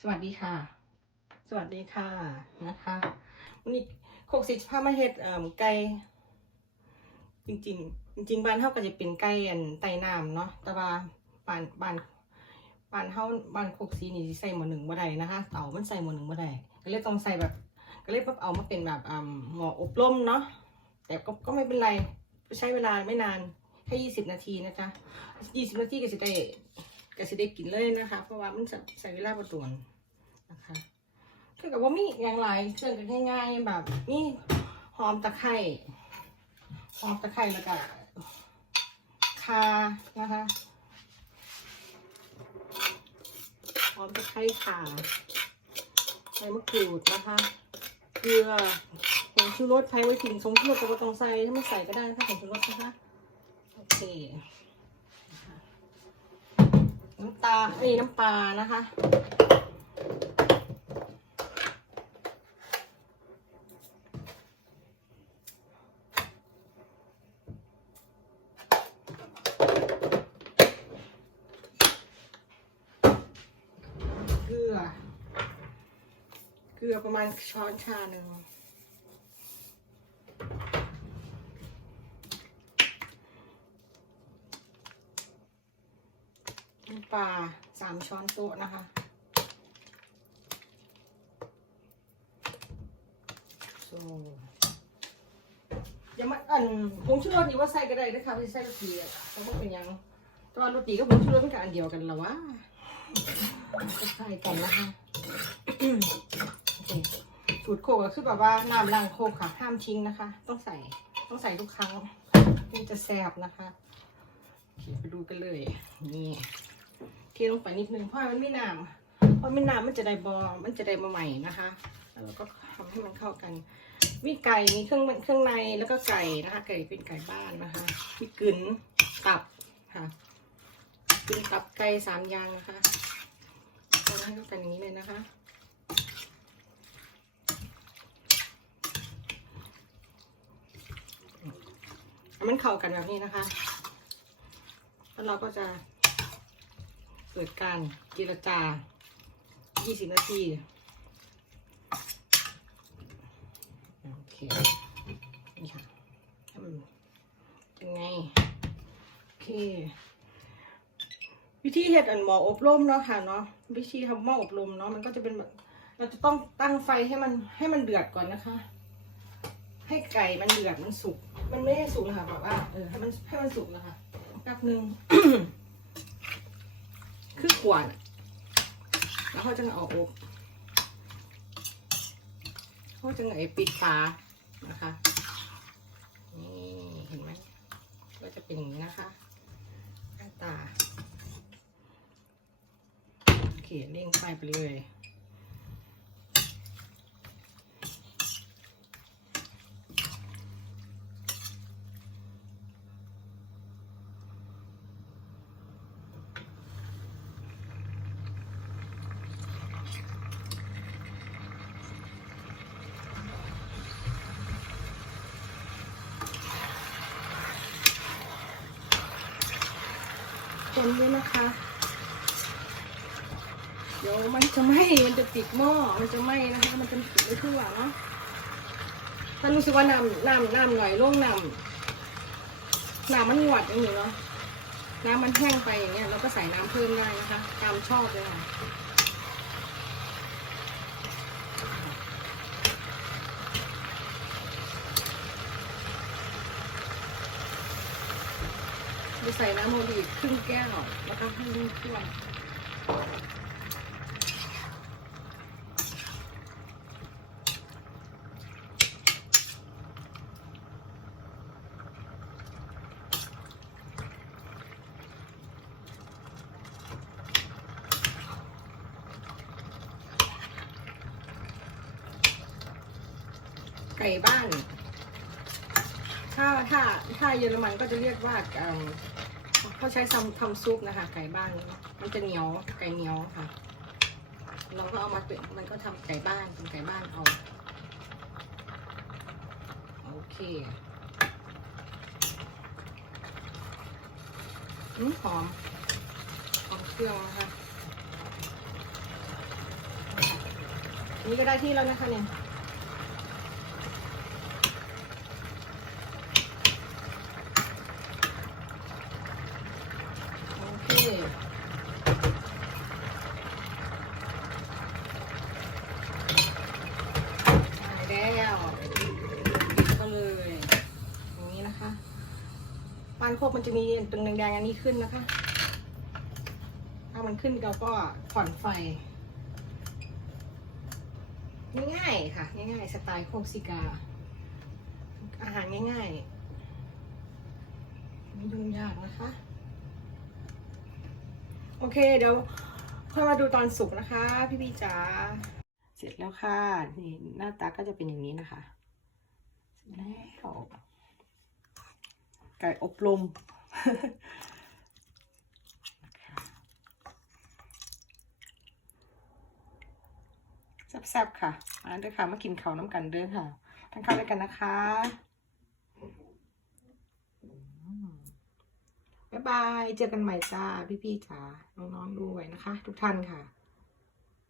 สวัสดีค่ะ สวัสดีค่ะนะคะวันนี้โคกสิพามาเฮ็ดเอ่อไก่จริง ๆ จริง ๆ บ้านเฮาก็จะเป็นไก่อันไต่น้ำเนาะแต่ว่าบ้านบ้านบ้านเฮาบ้านโคกสีนี่สิใส่หม้อหนึ่งบ่ได้นะคะเตามันใส่หม้อหนึ่งบ่ได้ก็เลยต้องใส่แบบ ก็เลยเอามาเป็นแบบอ่าหม้ออบลมเนาะแต่ก็ก็ไม่เป็นไรใช้เวลาไม่นานแค่ยี่สิบนาทีนะจ๊ะยี่สิบนาทีก็จะได้ ก็จะได้กินเลยนะคะ เพราะว่ามันจะใช้เวลาประตวนนะคะคือกับว่ามีอย่างไรเครื่องกันง่ายๆแบบนี่หอมตะไคร้หอมตะไคร้แล้วก็คานะคะหอมตะไคร้ข่าใบมะกรูดนะคะเกลือผงชูรสใช้ไว้ถึงทรงชูรสก็ต้องใส่ถ้าไม่ใส่ก็ได้นะคะผงชูรสนะคะโอเคานี่น้ำปลานะคะ เกลือ เกลือประมาณช้อนชาหนึ่ง ปลาสามช้อนโต๊ะนะคะ โซ่ย่ามาอันผงชูรสนี่ว่าใส่ก็ได้นะคะไม่ใส่รสดีอะแต่ว่าเป็นยังตัวารสดีกับผงชูรสเป็นกันอันเดียวกันหรอวะใส่กันนะคะโอเคสูตรโคกก็คือแบบว่าน้ำล้างโคกค่ะห้ามทิ้งนะคะ ต้องใส่ต้องใส่ทุกครั้งมันจะแซบนะคะไปดูกันเลย นี่ ทลงไปนิดนึงเพราะมันไม่น้ำเพราะไม่น้ำมันจะได้บอมันจะได้มาใหม่นะคะแล้วเราก็ทำให้มันเข้ากัน มีไก่มีเครื่องเครื่องในแล้วก็ไก่นะคะไก่เป็นไก่บ้านนะคะมีกึ๋นตับค่ะกึ๋นตับไก่สามอย่างนะคะทำให้เข้ากันอย่างนี้เลยนะคะมันเข้ากันแบบนี้นะคะ แล้วเราก็จะ เปิดการเจรจา 20 นาที โอเค นี่ค่ะให้มันเป็นไง โอเค วิธีเห็ดอันหมออบรมเนาะค่ะเนาะ วิธีทำหม้ออบรมเนาะ มันก็จะเป็นแบบ เราจะต้องตั้งไฟให้มันให้มันเดือดก่อนนะคะ ให้ไก่มันเดือดมันสุก มันไม่ให้สุกนะคะแบบว่า เออ ให้มันให้มันสุกนะคะแป๊บนึง คือขวด แล้วเขาจะเอาอบเขาจะไงปิดฝานะคะนี่เห็นไหมก็จะเป็นอย่างนี้นะคะหน้าตาโอเคเร่งไฟไปเลย คนด้วยนะคะ เดี๋ยวมันจะไหม้มันจะติดหม้อ มันจะไหม้นะคะ มันจะติดไม่ทั่วเนาะถ้ารู้สึกว่าน้ำน้ำน้ำหน่อยลงน้ำน้ำมันหวดอย่างนี้เนาะ น้ำมันแห้งไปอย่างเงี้ยเราก็ใส่น้ำเพิ่มได้นะคะ ตามชอบเลยค่ะ จะใส่น้ำโมดีครึ่งแก้วแล้วก็ให้ลูกทั่วไก่บ้าน ถ้าถ้าถ้าเยอรมันก็จะเรียกว่า เขาใช้ทำทำซุปนะคะ ไก่บ้านมันจะเหนียวไก่เหนียวค่ะ เราก็เอามาเป็นมันก็ทำไก่บ้านเป็นไก่บ้านเอาโอเคอืมหอมหอมเครื่องนะคะนี่ก็ได้ที่แล้วนะคะเนี่ย โอเคได้แล้วปิดก็เลย อย่างนี้นะคะปานโค กมันจะมีตรงแดงๆอันนี้ขึ้นนะคะ ถ้ามันขึ้นเราก็ผ่อนไฟ ง่ายๆค่ะ ง่ายๆ สไตล์โคกซิกา อาหารง่ายๆ ไม่ยุ่งยากนะคะ โอเคเดี๋ยวค่อยมาดูตอนสุกนะคะ พี่พี่จ๋า เสร็จแล้วค่ะ นี่หน้าตาก็จะเป็นอย่างนี้นะคะ เสร็จแล้ว ไก่อบรมแซ่บๆค่ะมาด้อค่ะ มากินข้าวน้ำกันเด้อค่ะทานข้าวด้วยกันนะคะ บ๊ายบาย เจอกันใหม่จ้า พี่ๆจ๋า น้องๆด้วยนะคะ ทุกท่านค่ะ